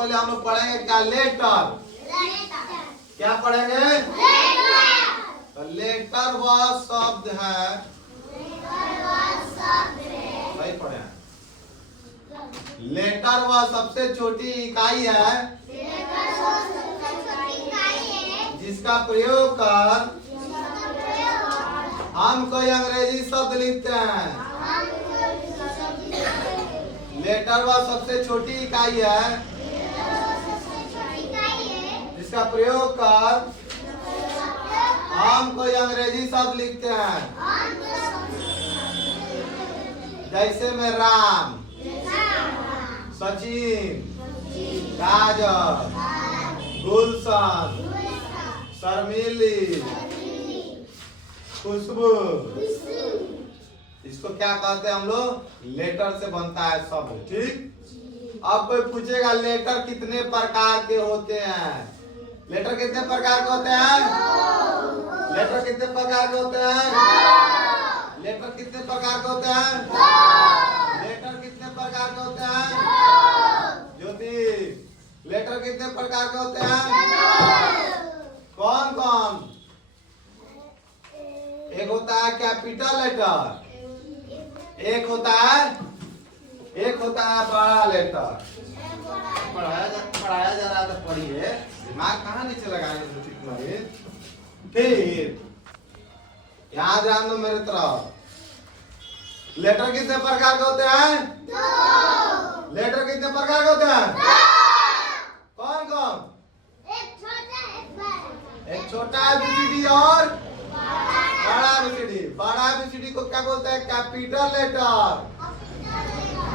पहले हम लोग पढ़ेंगे क्या? लेटर। क्या पढ़ेंगे? तो लेटर वह शब्द है, सही पढ़े हैं। लेटर वह सबसे छोटी इकाई है जिसका प्रयोग कर हम कोई अंग्रेजी शब्द लिखते हैं। लेटर वह सबसे छोटी इकाई है जिसका प्रयोग कर हम कोई अंग्रेजी शब्द लिखते हैं। जैसे में राम, सचिन, काजल, गुलशन, शर्मिली, खुशबू, इसको क्या कहते हैं हम लोग? लेटर से बनता है शब्द। ठीक। अब कोई पूछेगा लेटर कितने प्रकार के होते हैं? लेटर कितने प्रकार के होते हैं? लेटर कितने प्रकार के होते हैं? लेटर कितने प्रकार के होते हैं? लेटर कितने प्रकार के होते हैं? ज्योति, लेटर कितने प्रकार के होते हैं? कौन कौन? एक होता है कैपिटल लेटर, एक होता है बड़ा लेटर। पढ़ाया जा रहा था, पढ़िए, दिमाग कहाँ नीचे लगाएंगे। फिर याद ध्यान दो मेरी तरफ। लेटर कितने प्रकार के होते हैं? लेटर कितने प्रकार के होते हैं? कौन कौन? एक छोटा एबीसीडी और बड़ा एबीसीडी। बड़ा एबीसीडी को क्या बोलते हैं? Capital letter.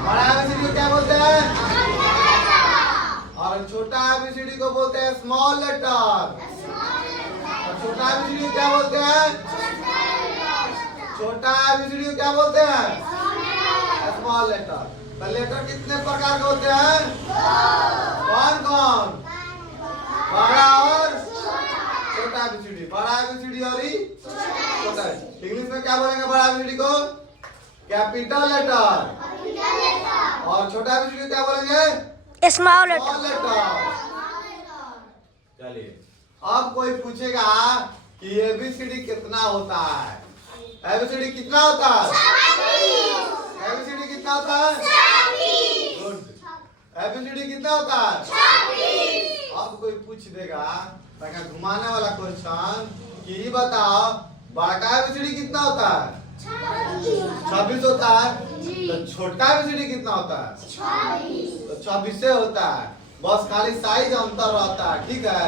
बड़ा एबीसीडी को क्या बोलते हैं? और छोटा एबीसीडी को बोलते हैं स्मॉल लेटर। और छोटा एबीसीडी को क्या बोलते हैं? छोटा एबीसीडी को क्या बोलते हैं? Small letter. तो लेटर कितने प्रकार के होते हैं? कौन कौन? बड़ा और छोटा एबीसीडी। बड़ा एबीसीडी और छोटा। इंग्लिश में क्या बोलेंगे बड़ा एबीसीडी को? Capital letter. और छोटा एबीसीडी क्या बोलेंगे? Small letter. चलिए, अब कोई पूछेगा कि एबीसीडी कितना होता है? एबीसीडी कितना होता है? एबीसीडी कितना होता है? गुड। एबीसीडी कितना होता है? अब कोई पूछ देगा घुमाने वाला क्वेश्चन कि ये बताओ बड़ा एबीसीडी कितना होता है? 26 होता है। तो छोटा एबीसीडी कितना होता है? तो 26 से होता है। बस खाली साइज अंतर रहता है। ठीक है।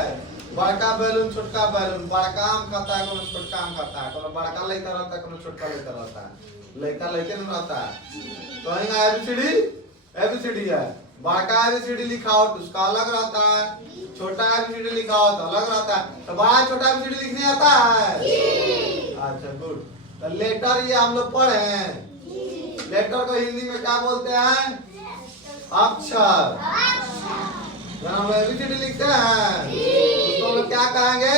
बड़का बैलून छोटका बैलून, बड़का आम खाता है कोनो छोटका आम खाता है, कोनो बड़का लड़का रहता है कोनो छोटका लड़का रहता है। लड़का लड़के में रहता है। तो यहाँ एबीसीडी है। बड़का एबीसीडी लिखा हो तो उसका अलग रहता है, छोटा एबीसीडी लिखा हो तो अलग रहता है। तो बड़ा छोटा एबीसीडी लिखने आता है? अच्छा गुड। तो लेटर ये हम लोग पढ़े हैं। लेटर को हिंदी में क्या बोलते हैं? अक्षर। जब हम लोग एबीसीडी लिखते हैं उसको हम लोग क्या कहेंगे?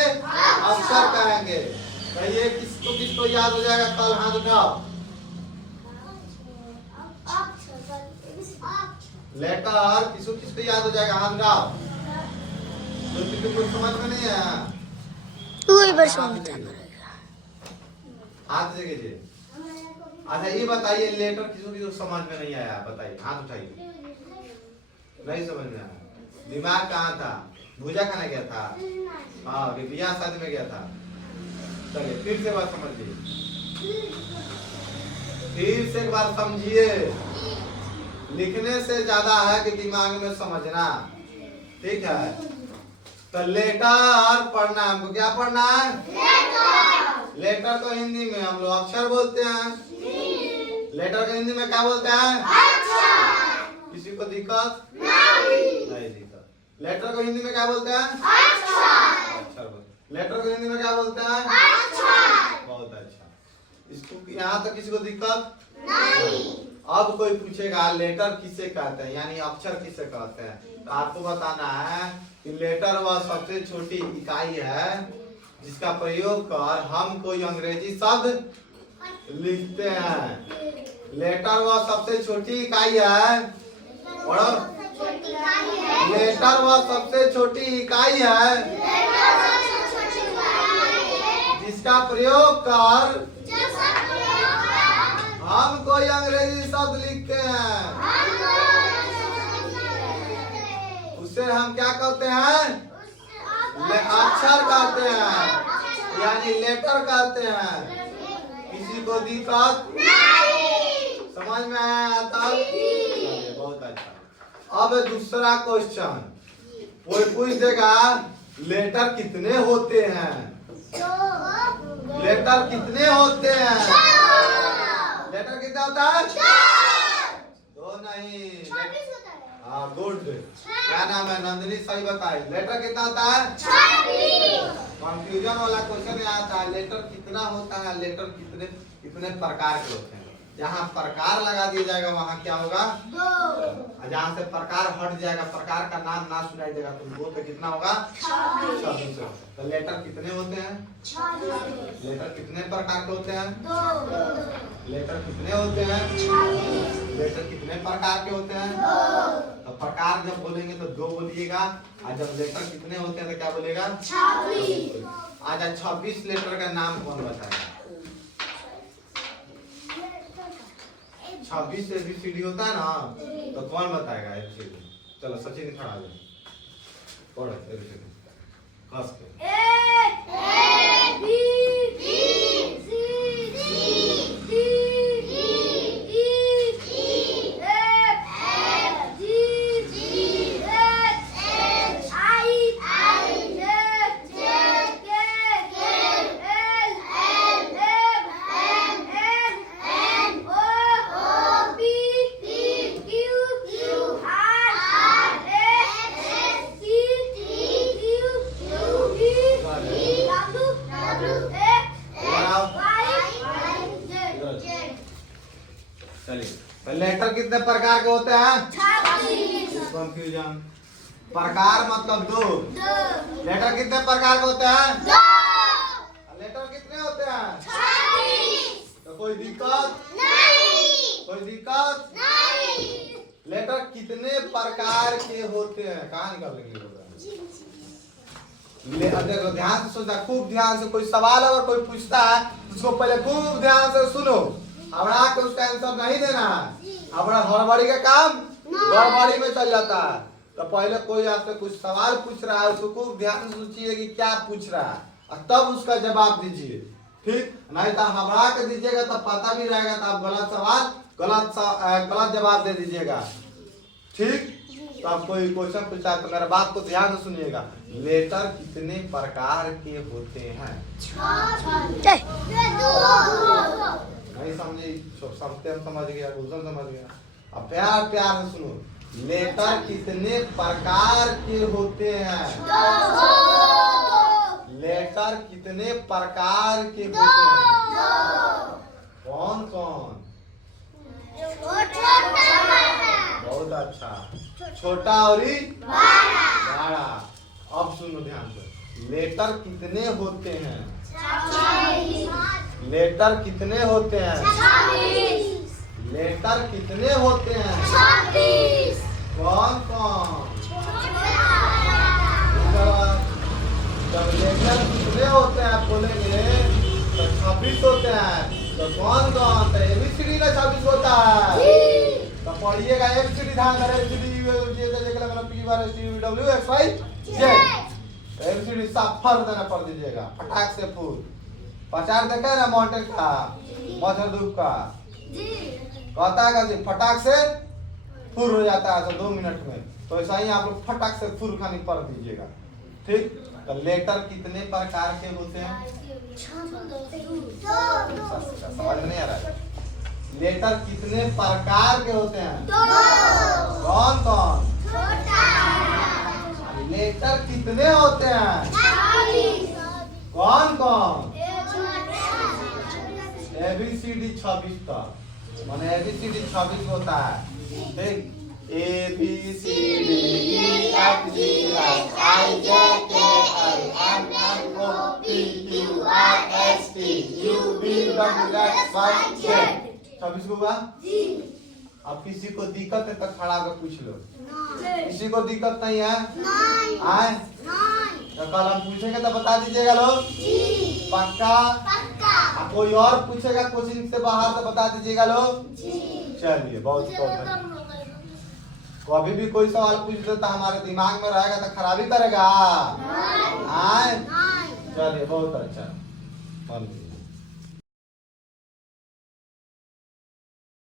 अक्षर कहेंगे। तो ये किसको याद हो जाएगा? कल हाथ उठाओ। लेटर किसको याद हो जाएगा? हाथ उठाओ। जो कुछ समझ में नहीं आया हाथ जगह। अच्छा ये बताइए लेटर किसको समझ में नहीं आया? बताइए, हाथ उठाइए। नहीं समझ में आया? दिमाग कहाँ था? भूजा खाने गया था? हाँ, बियाह शादी में गया था। चलिए फिर से बात समझिए, फिर से एक बार समझिए। लिखने से ज्यादा है कि दिमाग में समझना। ठीक है। तो लेटर पढ़ना है हमको। क्या पढ़ना है? लेटर को हिंदी में हम लोग अक्षर बोलते हैं। लेटर को हिंदी में क्या बोलते हैं? किसी को दिक्कत नहीं दिक्कत। लेटर को हिंदी में क्या बोलते हैं? अक्षर बोलते। लेटर को हिंदी में क्या बोलते हैं? बहुत अच्छा। इसको यहाँ तक किसी को दिक्कत नहीं। अब कोई पूछेगा लेटर किसे कहते हैं, यानी अक्षर किसे कहते हैं? तो आपको बताना है कि लेटर वह सबसे छोटी इकाई है जिसका प्रयोग कर हम कोई अंग्रेजी शब्द लिखते हैं। लेटर वह सबसे छोटी इकाई है। पढ़ो। लेटर लेटर वह सबसे छोटी इकाई है जिसका प्रयोग कर हम कोई अंग्रेजी शब्द लिखते हैं, उसे हम क्या कहते हैं? अक्षर कहते हैं, यानी लेटर कहते हैं। किसी को दिक्कत समझ में आया तब? बहुत अच्छा। अब दूसरा क्वेश्चन कोई पूछ देगा, लेटर कितने होते हैं? लेटर कितने होते हैं? लेटर कितना होता है? दो नहीं। हाँ गुड। क्या नाम है? नंदिनी सही बताई। लेटर कितना होता है? कंफ्यूजन वाला क्वेश्चन आता है, लेटर कितना होता है? लेटर कितने कितने प्रकार के होते हैं? जहाँ प्रकार लगा दिया जाएगा वहाँ क्या होगा? जहाँ से प्रकार हट जाएगा, प्रकार का नाम ना सुनाई देगा तो वो तो कितना होगा? 26। तो लेटर कितने होते हैं? लेटर कितने प्रकार के होते हैं? लेटर कितने होते हैं? लेटर कितने प्रकार के होते हैं? तो प्रकार जब बोलेंगे तो 2 बोलिएगा, और जब लेटर कितने होते हैं तो क्या बोलेगा? 26। आज 26 लेटर का नाम कौन बताएगा? 26 ABCD होता है ना, तो कौन बताएगा ABCD? चलो सचिन खड़ा हो जाए, पढ़ो ABCD कस के। लेटर कितने प्रकार के होते हैं? कंफ्यूजन। प्रकार मतलब 2। लेटर कितने प्रकार के होते हैं? 2। लेटर कितने होते हैं? 26। तो कोई दिक्कत नहीं, कोई दिक्कत नहीं। लेटर कितने प्रकार के होते हैं? कहाँ निकाल लेंगे? देखो ध्यान से सोचना, खूब ध्यान से। कोई सवाल अगर कोई पूछता है उसको पहले खूब ध्यान से सुनो, हबड़ा के उसका आंसर नहीं देना है। हबड़ा हड़बड़ी का काम गड़बड़ी में चल जाता है। तो पहले कोई आपसे कुछ सवाल पूछ रहा है, उसको खूब ध्यान से सोचिए कि क्या पूछ रहा है, और तब उसका जवाब दीजिए, ठीक? नहीं तो हबड़ा के दीजिएगा तो पता भी रहेगा तो आप गलत सवाल गलत जवाब दे दीजिएगा, ठीक? तो आप कोई क्वेश्चन पूछा तो मेरा बात को ध्यान से सुनिएगा। लेटर कितने प्रकार के होते हैं? नहीं समझे? समझते हम समझ गया, गुलशन समझ गया। अब प्यार प्यार से सुनो, लेटर कितने प्रकार के होते हैं? लेटर कितने प्रकार के होते हैं? कौन कौन? बहुत अच्छा, छोटा और बड़ा। अब सुनो ध्यान से, लेटर कितने होते हैं? लेटर कितने होते हैं? लेटर कितने होते हैं? कौन कौन? जब लेटर कितने होते हैं बोलेंगे तो 26 होते हैं। तो कौन कौन? तो ABCD का 26 होता है। तो पढ़िएगा ABCD, ध्यान करें ABCD साफ फल देना पढ़ दीजिएगा, फटाक से फूल। प्रचार देखा ना मोटे का मधुर का कहता है कि फटाक से फुर हो जाता है तो 2 मिनट में। तो ऐसा ही आप लोग फटाक से फुर खानी पढ़ दीजिएगा, ठीक? तो लेटर कितने प्रकार के होते हैं? समझ नहीं आ रहा है? लेटर कितने प्रकार के होते हैं? कौन कौन? लेटर कितने होते हैं? कौन कौन? ABCD 26 तक, माने ABCD 26 होता है, ठीक? ABCD EFG HIJK LMNO PQRST UVWXYZ 26 होगा। अब किसी को दिक्कत है तो खड़ा होकर पूछ लो। किसी को दिक्कत नहीं है? नहीं। आए नहीं। तो कल हम पूछेंगे तो बता दीजिएगा लोग। जी। पक्का? पक्का। कोई और पूछेगा कोचिंग से बाहर तो बता दीजिएगा लोग। जी। चलिए बहुत बहुत कभी भी कोई सवाल पूछ दे तो हमारे दिमाग में रहेगा तो खराबी करेगा। नहीं। आए नहीं। चलिए बहुत अच्छा।